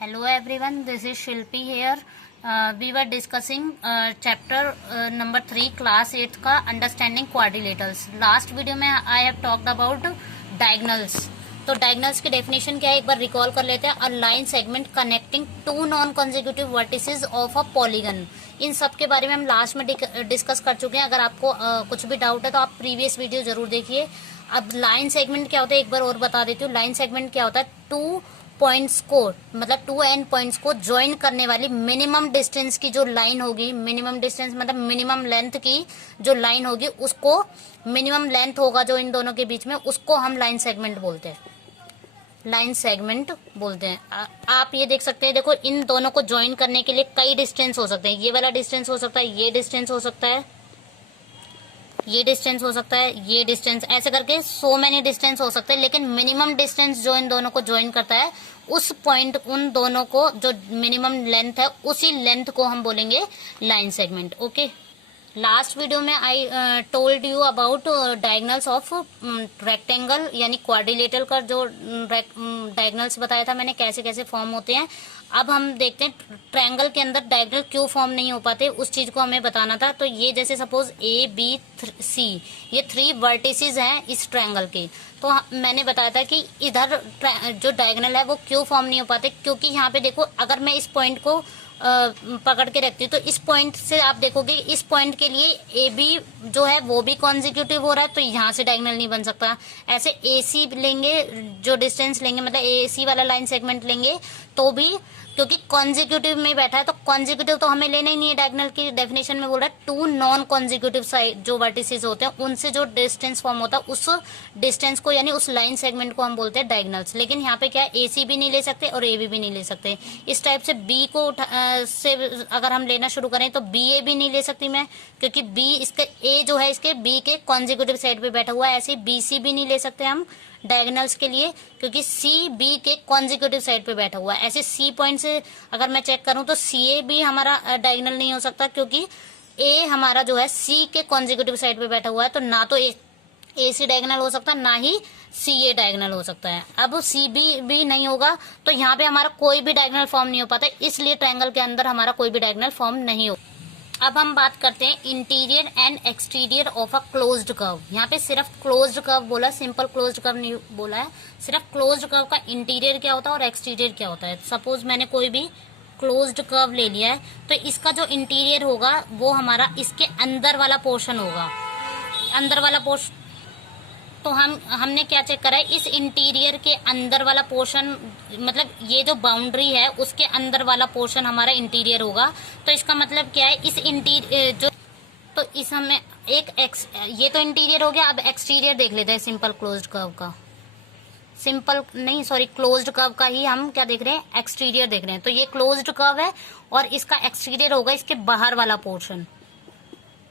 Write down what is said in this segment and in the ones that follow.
Hello everyone, this is Shilpi here. We were discussing chapter number 3 class 8 का understanding quadrilaterals. Last video में I have talked about diagonals. तो diagonals की definition क्या है एक बार recall कर लेते हैं. A line segment connecting two non-consecutive vertices of a polygon. इन सब के बारे में हम लास्ट में डिस्कस कर चुके हैं. अगर आपको कुछ भी डाउट है तो आप प्रीवियस वीडियो जरूर देखिए. अब लाइन सेगमेंट क्या होता है एक बार और बता देती हूँ. लाइन सेगमेंट क्या होता है, टू पॉइंट्स को मतलब टू एंड पॉइंट्स को ज्वाइन करने वाली मिनिमम डिस्टेंस की जो लाइन होगी, मिनिमम डिस्टेंस मतलब मिनिमम लेंथ की जो लाइन होगी, उसको मिनिमम लेंथ होगा जो इन दोनों के बीच में, उसको हम लाइन सेगमेंट बोलते हैं. लाइन सेगमेंट बोलते हैं. आप ये देख सकते हैं, देखो इन दोनों को ज्वाइन करने के लिए कई डिस्टेंस हो सकते हैं. ये वाला डिस्टेंस हो सकता है, ये डिस्टेंस हो सकता है, ये डिस्टेंस हो सकता है, ये डिस्टेंस, ऐसे करके सो मेनी डिस्टेंस हो सकते हैं. लेकिन मिनिमम डिस्टेंस जो इन दोनों को ज्वाइन करता है, उस पॉइंट उन दोनों को जो मिनिमम लेंथ है, उसी लेंथ को हम बोलेंगे line segment. Okay, last video में I told you about diagonals of rectangle यानी क्वाड्रिलेटरल का जो डायगोनल्स बताया था मैंने, कैसे कैसे फॉर्म होते हैं. अब हम देखते हैं ट्रायंगल के अंदर डायगोनल क्यों फॉर्म नहीं हो पाते, उस चीज को हमें बताना था. तो ये जैसे सपोज ए बी सी, ये 3 वर्टिसेस हैं इस ट्रायंगल के. तो मैंने बताया था कि इधर जो डायगोनल है वो क्यों फॉर्म नहीं हो पाते, क्योंकि यहाँ पे देखो अगर मैं इस पॉइंट को पकड़ के रखती हूँ तो इस पॉइंट से आप देखोगे इस पॉइंट के लिए ए बी जो है वो भी कॉन्जिक्यूटिव हो रहा है, तो यहाँ से डायगोनल नहीं बन सकता. ऐसे ए सी लेंगे, जो डिस्टेंस लेंगे मतलब ए सी वाला लाइन सेगमेंट लेंगे तो भी, क्योंकि कॉन्जिक्यूटिव में बैठा है, तो कॉन्जिक्यूटिव तो हमें लेना ही नहीं है. डायगोनल की डेफिनेशन में बोल रहा है टू नॉन कॉन्जिक्यूटिव साइड जो वर्टिसेस होते हैं उनसे जो डिस्टेंस फॉर्म होता है, उस डिस्टेंस को यानी उस लाइन सेगमेंट को हम बोलते हैं डायगोनल्स. लेकिन यहाँ पे क्या है, ए सी भी नहीं ले सकते और ए बी भी नहीं ले सकते. इस टाइप से बी को से अगर हम लेना शुरू करें तो बी ए भी नहीं ले सकती मैं, क्योंकि बी इसके ए जो है इसके बी के कॉन्जिक्यूटिव साइड पे बैठा हुआ है. ऐसे बी सी भी नहीं ले सकते हम डायगोनल्स के लिए, क्योंकि सी बी के कॉन्जिक्यूटिव साइड पे बैठा हुआ है. ऐसे सी पॉइंट से अगर मैं चेक करूं तो सी ए भी हमारा डायगोनल नहीं हो सकता, क्योंकि ए हमारा जो है सी के कॉन्जिक्यूटिव साइड पे बैठा हुआ है. तो ना तो ए सी डायगोनल हो सकता, ना ही सी ए डायगोनल हो सकता है. अब सी बी भी नहीं होगा तो यहाँ पे हमारा कोई भी डायगोनल फॉर्म नहीं हो पाता, इसलिए ट्रायंगल के अंदर हमारा कोई भी डायगोनल फॉर्म नहीं हो. अब हम बात करते हैं interior and exterior of a closed curve. यहाँ पे सिर्फ क्लोज्ड कर्व बोला, सिंपल क्लोज्ड कर्व नहीं बोला है. सिर्फ क्लोज्ड कर्व का इंटीरियर क्या होता है और एक्सटीरियर क्या होता है. सपोज मैंने कोई भी क्लोज्ड कर्व ले लिया है, तो इसका जो इंटीरियर होगा वो हमारा इसके अंदर वाला पोर्शन होगा. अंदर वाला पोर्शन, तो हमने क्या चेक करा है, इस इंटीरियर के अंदर वाला पोर्शन मतलब ये जो बाउंड्री है उसके अंदर वाला पोर्शन हमारा इंटीरियर होगा. तो इसका मतलब क्या है, इस इंटीरियर जो, तो इस हमें ये तो इंटीरियर हो गया. अब एक्सटीरियर देख लेते हैं सिंपल क्लोज्ड कर्व का. सिंपल नहीं सॉरी, क्लोज्ड कर्व का ही हम क्या देख रहे हैं, एक्सटीरियर देख रहे हैं. तो ये क्लोज्ड कर्व है और इसका एक्सटीरियर होगा इसके बाहर वाला पोर्शन.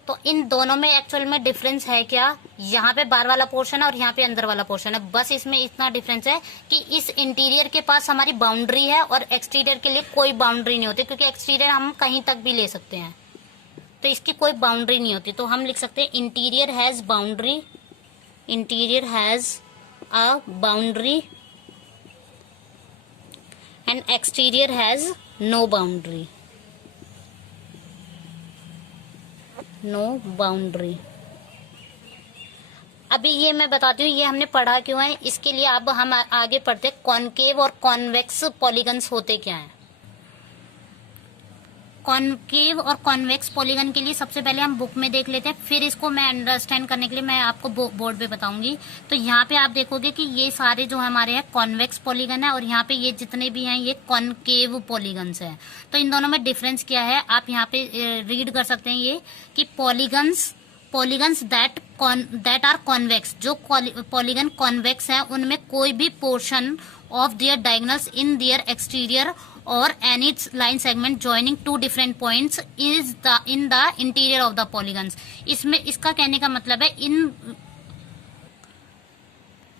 तो इन दोनों में एक्चुअल में डिफरेंस है क्या, यहाँ पे बाहर वाला पोर्शन है और यहाँ पे अंदर वाला पोर्शन है. बस इसमें इतना डिफरेंस है कि इस इंटीरियर के पास हमारी बाउंड्री है और एक्सटीरियर के लिए कोई बाउंड्री नहीं होती, क्योंकि एक्सटीरियर हम कहीं तक भी ले सकते हैं, तो इसकी कोई बाउंड्री नहीं होती. तो हम लिख सकते हैं interior has boundary, interior has a boundary and exterior has no boundary, no boundary. अभी ये मैं बताती हूँ ये हमने पढ़ा क्यों है, इसके लिए अब हम आगे पढ़ते हैं कॉनकेव और कॉन्वेक्स पॉलीगन्स होते क्या हैं. कॉनकेव और कॉन्वेक्स पॉलीगन के लिए सबसे पहले हम बुक में देख लेते हैं, फिर इसको मैं अंडरस्टैंड करने के लिए मैं आपको बोर्ड पे बताऊंगी. तो यहाँ पे आप देखोगे कि ये सारे जो हमारे हैं कॉन्वेक्स पॉलीगन है और यहाँ पे ये जितने भी हैं ये कॉनकेव पॉलीगन्स है. तो इन दोनों में डिफरेंस क्या है आप यहाँ पे रीड कर सकते हैं ये कि पॉलीगन्स दैट आर कॉन्वेक्स, जो पॉलीगन कॉन्वेक्स है उनमें कोई भी portion of their diagonals in their exterior or any line segment joining two different points is in the interior of the polygons. इसमें इसका कहने का मतलब है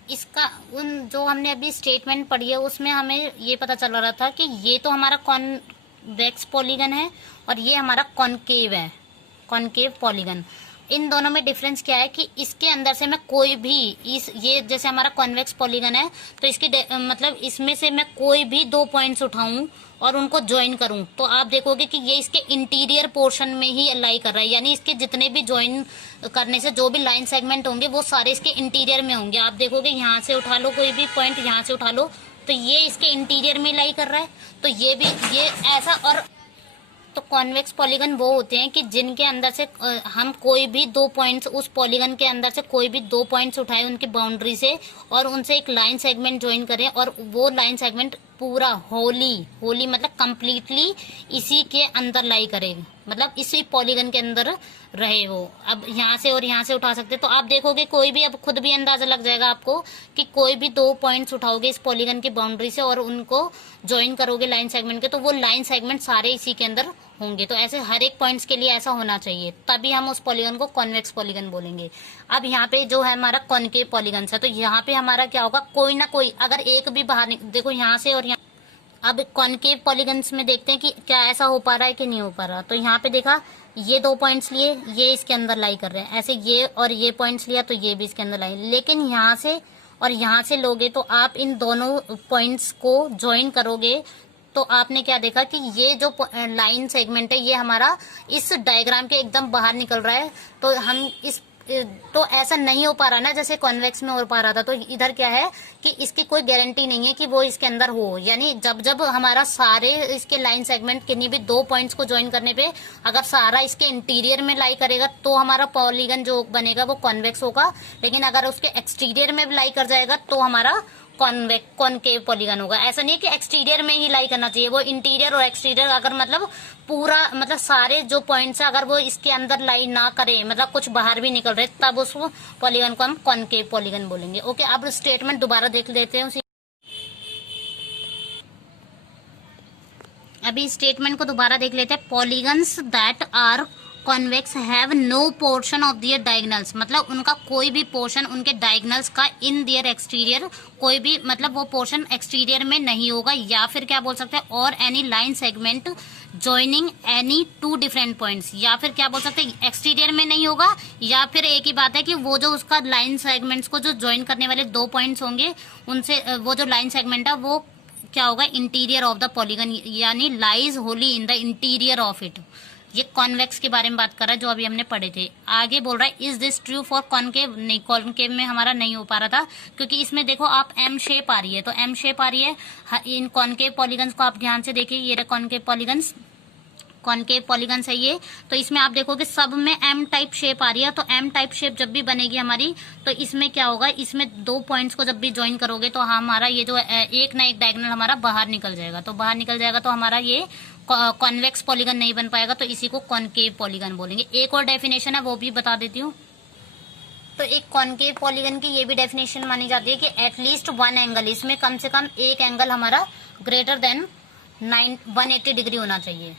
इसका उन जो हमने अभी स्टेटमेंट पढ़ी है उसमें हमें ये पता चल रहा था कि ये तो हमारा कॉन्वेक्स पॉलीगन है और ये हमारा कॉनकेव है, कॉनकेव पॉलीगन. इन दोनों में डिफरेंस क्या है कि इसके अंदर से मैं कोई भी ये जैसे हमारा कॉन्वेक्स पॉलीगन है, तो इसकी मतलब इसमें से मैं कोई भी 2 पॉइंट्स उठाऊं और उनको ज्वाइन करूं, तो आप देखोगे कि ये इसके इंटीरियर पोर्शन में ही अलाई कर रहा है, यानी इसके जितने भी ज्वाइन करने से जो भी लाइन सेगमेंट होंगे वो सारे इसके इंटीरियर में होंगे। आप देखोगे यहाँ से उठा लो कोई भी पॉइंट, यहाँ से उठा लो, तो ये इसके इंटीरियर में अलाई कर रहा है, तो ये भी ये ऐसा। और तो कॉन्वेक्स पॉलीगन वो होते हैं कि जिनके अंदर से हम कोई भी 2 पॉइंट्स, उस पॉलीगन के अंदर से कोई भी 2 पॉइंट्स उठाए उनकी बाउंड्री से और उनसे एक लाइन सेगमेंट ज्वाइन करें, और वो लाइन सेगमेंट पूरा होली मतलब कंप्लीटली इसी के अंदर लाई करेगी, मतलब इसी पॉलीगन के अंदर रहे वो। अब यहाँ से और यहाँ से उठा सकते, तो आप देखोगे कोई भी, अब खुद भी अंदाजा लग जाएगा आपको कि कोई भी 2 पॉइंट्स उठाओगे इस पॉलीगन की बाउंड्री से और उनको ज्वाइन करोगे लाइन सेगमेंट के, तो वो लाइन सेगमेंट सारे इसी के अंदर होंगे। तो ऐसे हर एक पॉइंट्स के लिए ऐसा होना चाहिए, तभी हम उस पॉलीगन को कॉन्वेक्स पॉलीगन बोलेंगे। अब यहाँ पे जो है हमारा कॉनकेव पॉलीगन है, तो यहाँ पे हमारा क्या होगा, कोई ना कोई अगर एक भी बाहर देखो यहाँ से और यहाँ। अब कॉनकेव पॉलीगन्स में देखते हैं कि क्या ऐसा हो पा रहा है कि नहीं हो पा रहा। तो यहाँ पे देखा, ये 2 पॉइंट्स लिए, ये इसके अंदर लाई कर रहे हैं, ऐसे ये और ये पॉइंट्स लिया तो ये भी इसके अंदर लाई। लेकिन यहाँ से और यहाँ से लोगे तो आप इन दोनों पॉइंट्स को ज्वाइन करोगे, तो आपने क्या देखा कि ये जो लाइन सेगमेंट है ये हमारा इस डायग्राम के एकदम बाहर निकल रहा है। तो हम इस तो ऐसा नहीं हो पा रहा ना जैसे कॉन्वेक्स में हो पा रहा था। तो इधर क्या है कि इसकी कोई गारंटी नहीं है कि वो इसके अंदर हो, यानी जब जब हमारा सारे इसके लाइन सेगमेंट किन्हीं भी 2 पॉइंट्स को ज्वाइन करने पे अगर सारा इसके इंटीरियर में लाई करेगा तो हमारा पॉलीगन जो बनेगा वो कॉन्वेक्स होगा, लेकिन अगर उसके एक्सटीरियर में लाई कर जाएगा तो हमारा कॉनकेव पॉलीगन होगा। ऐसा नहीं है कि एक्सटीरियर में ही लाई करना चाहिए, वो इंटीरियर और एक्सटीरियर अगर मतलब पूरा मतलब सारे जो पॉइंट्स है अगर वो इसके अंदर लाई ना करे, मतलब कुछ बाहर भी निकल रहे, तब उस पॉलीगन को हम कॉनकेव पॉलीगन बोलेंगे। ओके, अब स्टेटमेंट दोबारा देख लेते हैं उसी। अभी स्टेटमेंट को दोबारा देख लेते हैं। Polygons that are convex have no portion of their diagonals, मतलब उनका कोई भी पोर्शन उनके डायगनल्स का इन दियर एक्सटीरियर, कोई भी मतलब वो पोर्शन एक्सटीरियर में नहीं होगा, या फिर क्या बोल सकते हैं, और any line segment joining any 2 different points, या फिर क्या बोल सकते हैं एक्सटीरियर में नहीं होगा, या फिर एक ही बात है कि वो जो उसका लाइन सेगमेंट्स को जो ज्वाइन करने वाले 2 पॉइंट्स होंगे उनसे वो जो लाइन सेगमेंट है वो क्या होगा, इंटीरियर ऑफ द पॉलीगन, यानी lies Holi in the interior of it. ये कॉन्वेक्स के बारे में बात कर रहा है जो अभी हमने पढ़े थे। आगे बोल रहा है is this true for concave, नहीं कॉनकेव में हमारा नहीं हो पा रहा था क्योंकि इसमें देखो आप एम शेप आ रही है, तो एम शेप आ रही है इन कॉनकेव पॉलीगन्स को। आप ध्यान से देखिए, ये रहा कॉनकेव पॉलीगन्स, कॉनकेव पॉलीगन्स है ये। तो इसमें आप देखोगे सब में एम टाइप शेप आ रही है, तो एम टाइप शेप जब भी बनेगी हमारी तो इसमें क्या होगा, इसमें 2 पॉइंट्स को जब भी ज्वाइन करोगे तो हमारा ये जो एक ना एक डायगोनल हमारा बाहर निकल जाएगा, तो बाहर निकल जाएगा तो हमारा ये कॉन्वेक्स पॉलीगन नहीं बन पाएगा, तो इसी को कॉनकेव पॉलीगन बोलेंगे। एक और डेफिनेशन है वो भी बता देती हूँ। तो एक कॉनकेव पॉलीगन की ये भी डेफिनेशन मानी जाती है कि एटलीस्ट 1 एंगल, इसमें कम से कम एक एंगल हमारा ग्रेटर देन 180 डिग्री होना चाहिए।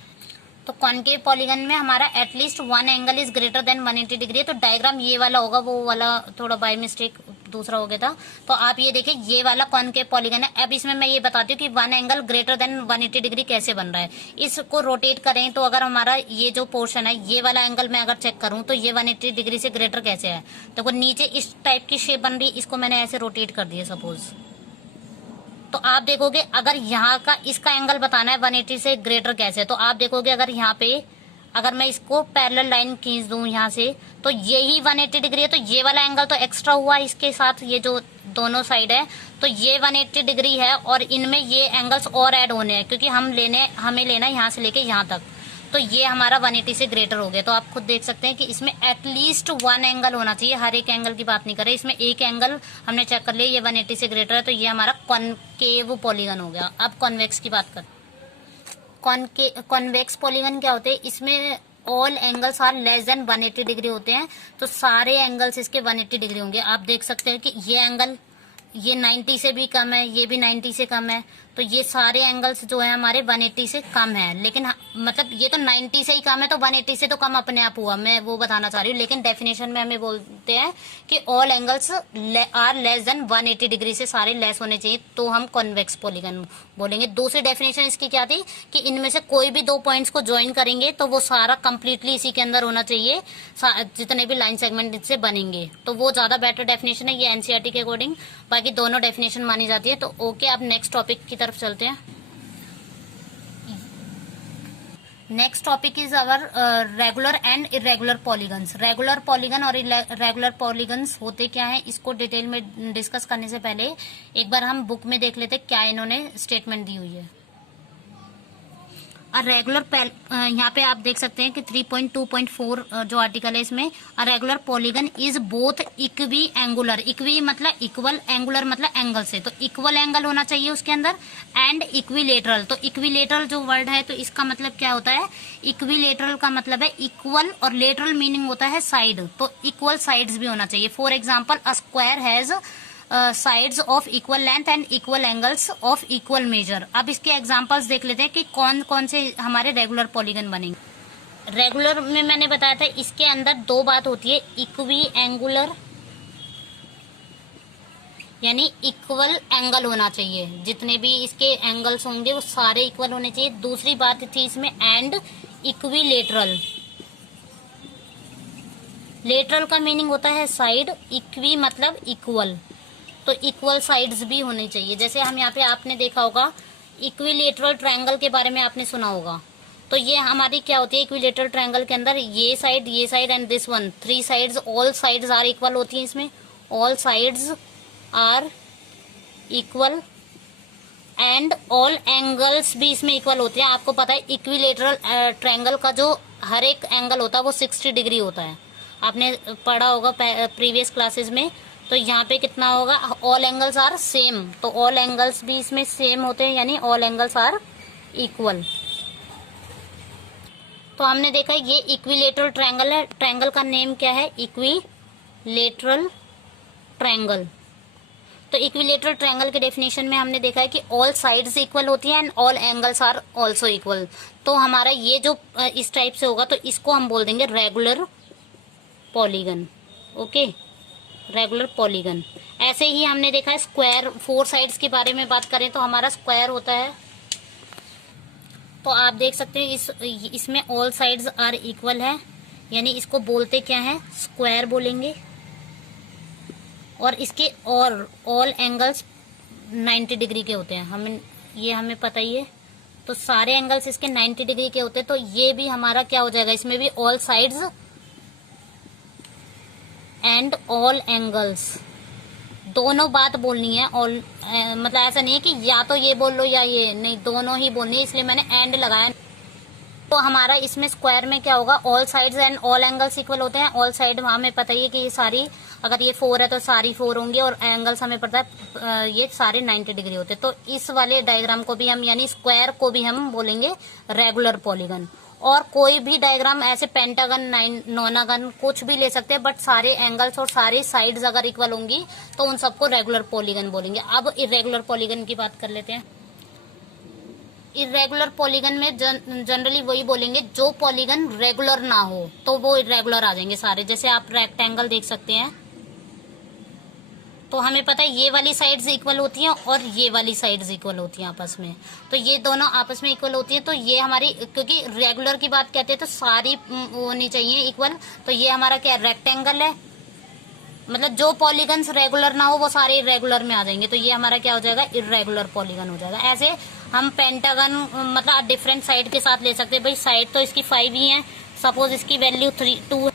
तो कॉनकेव पॉलीगन में हमारा at least 1 angle is greater than 180 degree. तो डायग्राम ये वाला होगा, वो वाला थोड़ा बाय मिस्टेक दूसरा हो गया था। तो आप ये देखिए, ये वाला कॉनकेव पॉलीगन है। अब इसमें मैं ये बताती हूँ कि 1 एंगल ग्रेटर देन 180 डिग्री कैसे बन रहा है। इसको रोटेट करें तो अगर हमारा ये जो पोर्शन है, ये वाला एंगल मैं अगर चेक करूँ तो ये 180 डिग्री से ग्रेटर कैसे है। देखो नीचे इस टाइप की शेप बन रही है, इसको मैंने ऐसे रोटेट कर दिया सपोज, तो आप देखोगे अगर यहाँ का इसका एंगल बताना है 180 से ग्रेटर कैसे, तो आप देखोगे अगर यहाँ पे अगर मैं इसको पैरेलल लाइन खींच दूं यहाँ से तो यही 180 डिग्री है, तो ये वाला एंगल तो एक्स्ट्रा हुआ इसके साथ, ये जो दोनों साइड है तो ये 180 डिग्री है और इनमें ये एंगल्स और ऐड होने हैं क्योंकि हमें लेना है यहाँ से लेके यहाँ तक, तो ये हमारा 180 से ग्रेटर हो गया। तो आप खुद देख सकते हैं कि इसमें एटलीस्ट 1 एंगल होना चाहिए, हर एक एंगल की बात नहीं कर रहे, इसमें एक एंगल हमने चेक कर लिया, ये 180 से ग्रेटर है, तो ये हमारा कॉनकेव पॉलीगन हो गया। अब कॉन्वेक्स की बात कर, कॉन्वेक्स पॉलीगन क्या होते हैं, इसमें all angles are less than 180 degree होते हैं, तो सारे एंगल्स इसके 180 डिग्री होंगे। आप देख सकते हैं कि ये एंगल ये 90 से भी कम है, ये भी 90 से कम है, तो ये सारे एंगल्स जो है हमारे 180 से कम है। लेकिन मतलब ये तो 90 से ही कम है, तो 180 से तो कम अपने आप हुआ, मैं वो बताना चाह रही हूँ। लेकिन डेफिनेशन में हमें बोलते हैं कि all angles are less than 180 degree से सारे लेस होने चाहिए, तो हम कॉन्वेक्स पॉलीगन बोलेंगे। दूसरी डेफिनेशन इसकी क्या थी कि इनमें से कोई भी दो पॉइंट्स को ज्वाइन करेंगे तो वो सारा कंप्लीटली इसी के अंदर होना चाहिए, जितने भी लाइन सेगमेंट इससे बनेंगे, तो वो ज्यादा बेटर डेफिनेशन है, ये एनसीईआरटी के अकॉर्डिंग। बाकी दोनों डेफिनेशन मानी जाती है। तो ओके, अब नेक्स्ट टॉपिक की तरफ चलते हैं। Next topic is our regular and irregular polygons. Regular polygon और इरेगुलर पॉलीगन्स होते क्या है, इसको डिटेल में डिस्कस करने से पहले एक बार हम बुक में देख लेते क्या इन्होंने स्टेटमेंट दी हुई है। रेगुलर, यहाँ पे आप देख सकते हैं कि 3.2.4 जो आर्टिकल है इसमें, a regular polygon is both equi angular. Equi मतलब इक्वल, एंगुलर मतलब एंगल से, तो इक्वल एंगल होना चाहिए उसके अंदर, एंड इक्विलेटरल। तो इक्विलेटरल जो वर्ड है, तो इसका मतलब क्या होता है, इक्विलेटरल का मतलब है इक्वल, और लेटरल मीनिंग होता है साइड, तो इक्वल साइड्स भी होना चाहिए। For example, a square has sides of equal length and equal angles of equal major. अब इसके एग्जांपल्स देख लेते हैं कि कौन कौन से हमारे रेगुलर पॉलीगन बनेंगे। रेगुलर में मैंने बताया था इसके अंदर दो बात होती है, इक्वी एंगुलर यानी इक्वल एंगल होना चाहिए, जितने भी इसके एंगल्स होंगे वो सारे इक्वल होने चाहिए। दूसरी बात थी इसमें एंड इक्विलेटरल। लेटरल का मीनिंग होता है साइड, इक्वी मतलब इक्वल, तो इक्वल साइड्स भी होने चाहिए। जैसे हम यहाँ पे आपने देखा होगा इक्विलेटरल ट्रायंगल के बारे में आपने सुना होगा, तो ये हमारी क्या होती है, इक्विलेटरल ट्रायंगल के अंदर ये side and this one, three sides, all sides are equal होती हैं इसमें, all sides are equal and all angles भी इसमें इक्वल होते हैं। आपको पता है इक्विलेटरल ट्रायंगल का जो हर एक एंगल होता है वो 60 डिग्री होता है, आपने पढ़ा होगा प्रीवियस क्लासेस में। तो यहाँ पे कितना होगा, ऑल एंगल्स आर सेम, तो ऑल एंगल्स भी इसमें सेम होते हैं, यानी ऑल एंगल्स आर इक्वल। तो हमने देखा ये इक्विलेटरल ट्रायंगल है, ट्रायंगल का नेम क्या है, इक्विलेटरल ट्रायंगल। तो इक्विलेटरल ट्रायंगल के डेफिनेशन में हमने देखा है कि ऑल साइड्स इक्वल होती हैं and all angles are also equal. तो हमारा ये जो इस टाइप से होगा, तो इसको हम बोल देंगे regular polygon. Okay, regular polygon. ऐसे ही हमने देखा है स्क्वायर, फोर साइड्स के बारे में बात करें तो हमारा स्क्वायर होता है, तो आप देख सकते हैं इसमें ऑल साइड्स आर इक्वल है, यानी इसको बोलते क्या है, स्क्वायर बोलेंगे। और इसके और ऑल एंगल्स 90 डिग्री के होते हैं, हमें पता ही है, तो सारे एंगल्स इसके 90 डिग्री के होते हैं। तो ये भी हमारा क्या हो जाएगा, इसमें भी all sides and all angles, दोनों बात बोलनी है। ऑल मतलब ऐसा नहीं है कि या तो ये बोल लो या ये नहीं, दोनों ही बोलनी है, इसलिए मैंने एंड लगाया। तो हमारा इसमें स्क्वायर में क्या होगा, all sides and all angles equal होते हैं। ऑल साइड हमें पता ही है कि ये सारी, अगर ये 4 है तो सारी 4 होंगी, और एंगल्स हमें पता है ये सारे 90 डिग्री होते हैं। तो इस वाले डायग्राम को भी हम, यानी स्क्वायर को भी हम बोलेंगे रेगुलर पॉलीगन। और कोई भी डायग्राम ऐसे पेंटागन, नोनागन कुछ भी ले सकते हैं, बट सारे एंगल्स और सारे साइड्स अगर इक्वल होंगी तो उन सबको रेगुलर पॉलीगन बोलेंगे। अब इरेगुलर पॉलीगन की बात कर लेते हैं। इरेगुलर पॉलीगन में जनरली वही बोलेंगे जो पॉलीगन रेगुलर ना हो, तो वो इरेगुलर आ जाएंगे सारे। जैसे आप रेक्टेंगल देख सकते हैं, तो हमें पता है ये वाली साइड्स इक्वल होती हैं और ये वाली साइड्स इक्वल होती हैं आपस में, तो ये दोनों आपस में इक्वल होती हैं। तो ये हमारी, क्योंकि रेगुलर की बात कहते हैं तो सारी होनी चाहिए इक्वल, तो ये हमारा क्या रेक्टेंगल है, मतलब जो पॉलीगन्स रेगुलर ना हो वो सारे इरेगुलर में आ जाएंगे, तो ये हमारा क्या हो जाएगा, इरेगुलर पॉलीगन हो जाएगा। ऐसे हम पेंटागन मतलब डिफरेंट साइड के साथ ले सकते हैं। भाई साइड तो इसकी 5 ही है, सपोज इसकी वैल्यू 2,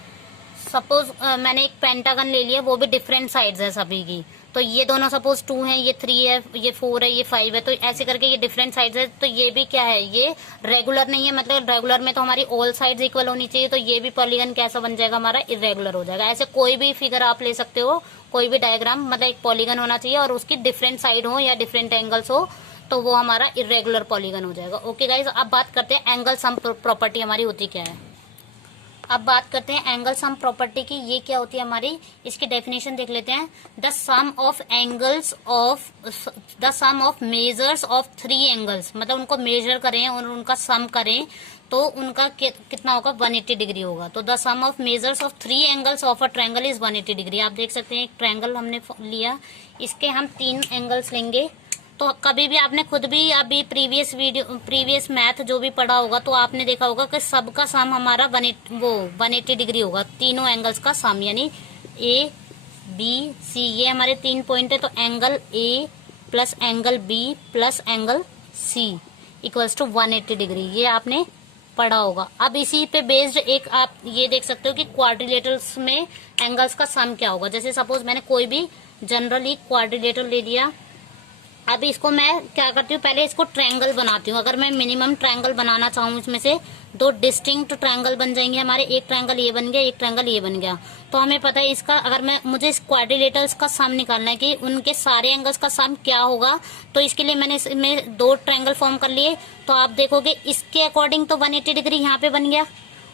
सपोज मैंने एक पेंटागन ले लिया, वो भी डिफरेंट साइड्स है सभी की, तो ये दोनों सपोज 2 है, ये 3 है, ये 4 है, ये 5 है, तो ऐसे करके ये डिफरेंट साइड्स है। तो ये भी क्या है, ये रेगुलर नहीं है, मतलब रेगुलर में तो हमारी ऑल साइड्स इक्वल होनी चाहिए, तो ये भी पॉलीगन कैसा बन जाएगा, हमारा इरेगुलर हो जाएगा। ऐसे कोई भी फिगर आप ले सकते हो, कोई भी डायग्राम, मतलब एक पॉलीगन होना चाहिए और उसकी डिफरेंट साइड हो या डिफरेंट एंगल्स हो, तो वो हमारा इरेगुलर पॉलीगन हो जाएगा। ओके गाइज, अब बात करते हैं एंगल सम प्रॉपर्टी हमारी होती क्या है। अब बात करते हैं एंगल सम प्रॉपर्टी की। ये क्या होती है हमारी, इसकी डेफिनेशन देख लेते हैं। The sum of angles of the sum of measures of 3 angles, मतलब उनको मेजर करें और उनका सम करें तो उनका कितना होगा, 180 डिग्री होगा। तो the sum of measures of 3 angles of a triangle is 180 degree. आप देख सकते हैं एक ट्रायंगल हमने लिया, इसके हम 3 एंगल्स लेंगे। तो कभी भी आपने खुद भी अभी प्रीवियस मैथ जो भी पढ़ा होगा तो आपने देखा होगा कि सबका सम हमारा 180 डिग्री होगा, तीनों एंगल्स का सम, यानी ए बी सी, ये हमारे 3 पॉइंट है। तो angle A plus angle B plus angle C equals to 180 degree, ये आपने पढ़ा होगा। अब इसी पे बेस्ड एक आप ये देख सकते हो कि क्वाड्रिलेटरल्स में एंगल्स का सम क्या होगा। जैसे सपोज मैंने कोई भी जनरली क्वाड्रिलेटरल ले लिया, अब इसको मैं क्या करती हूँ, पहले इसको ट्रायंगल बनाती हूँ। अगर मैं मिनिमम ट्रायंगल बनाना चाहूँ, इसमें से 2 डिस्टिंक्ट ट्रायंगल बन जाएंगे हमारे। एक ट्रायंगल ये बन गया, एक ट्रायंगल ये बन गया। तो हमें पता है इसका, अगर मुझे इस क्वाड्रिलेटरल्स का सम निकालना है कि उनके सारे एंगल्स का सम क्या होगा, तो इसके लिए मैंने इसमें 2 ट्रायंगल फॉर्म कर लिए। तो आप देखोगे इसके अकॉर्डिंग तो 180 डिग्री यहाँ पे बन गया,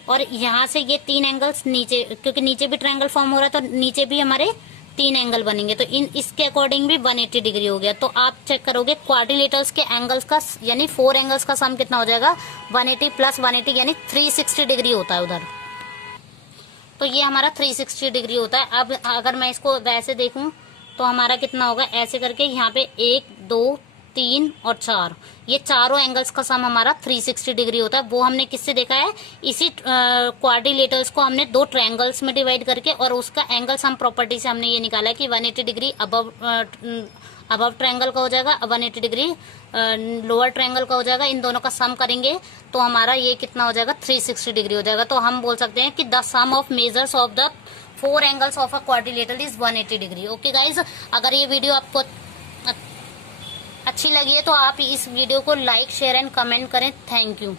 और यहाँ से ये 3 एंगल्स नीचे, क्योंकि नीचे भी ट्रायंगल फॉर्म हो रहा है तो नीचे भी हमारे 3 एंगल बनेंगे। तो इसके अकॉर्डिंग भी 180 डिग्री हो गया। तो आप चेक करोगे क्वाड्रिलेटरल्स के एंगल्स का, यानी 4 एंगल्स का सम कितना हो जाएगा, 180 प्लस 180 यानी 360 डिग्री होता है उधर। तो ये हमारा 360 डिग्री होता है। अब अगर मैं इसको वैसे देखूं तो हमारा कितना होगा, ऐसे करके यहाँ पे 1 2 3 और 4, ये चारों एंगल्स का सम हमारा 360 डिग्री होता है। वो हमने किससे देखा है, इसी क्वाड्रिलेटरल्स को हमने 2 ट्रायंगल्स में डिवाइड करके और उसका एंगल सम प्रॉपर्टी से हमने ये निकाला है कि 180 डिग्री अबव ट्रायंगल का हो जाएगा, 180 डिग्री लोअर ट्रायंगल का हो जाएगा। इन दोनों का सम करेंगे तो हमारा ये कितना हो जाएगा, 360 डिग्री हो जाएगा। तो हम बोल सकते हैं कि the sum of measures of the 4 angles of a quadrilateral is 180 degree. Okay guys, अगर ये वीडियो आपको अच्छी लगी है तो आप इस वीडियो को लाइक शेयर एंड कमेंट करें। Thank you.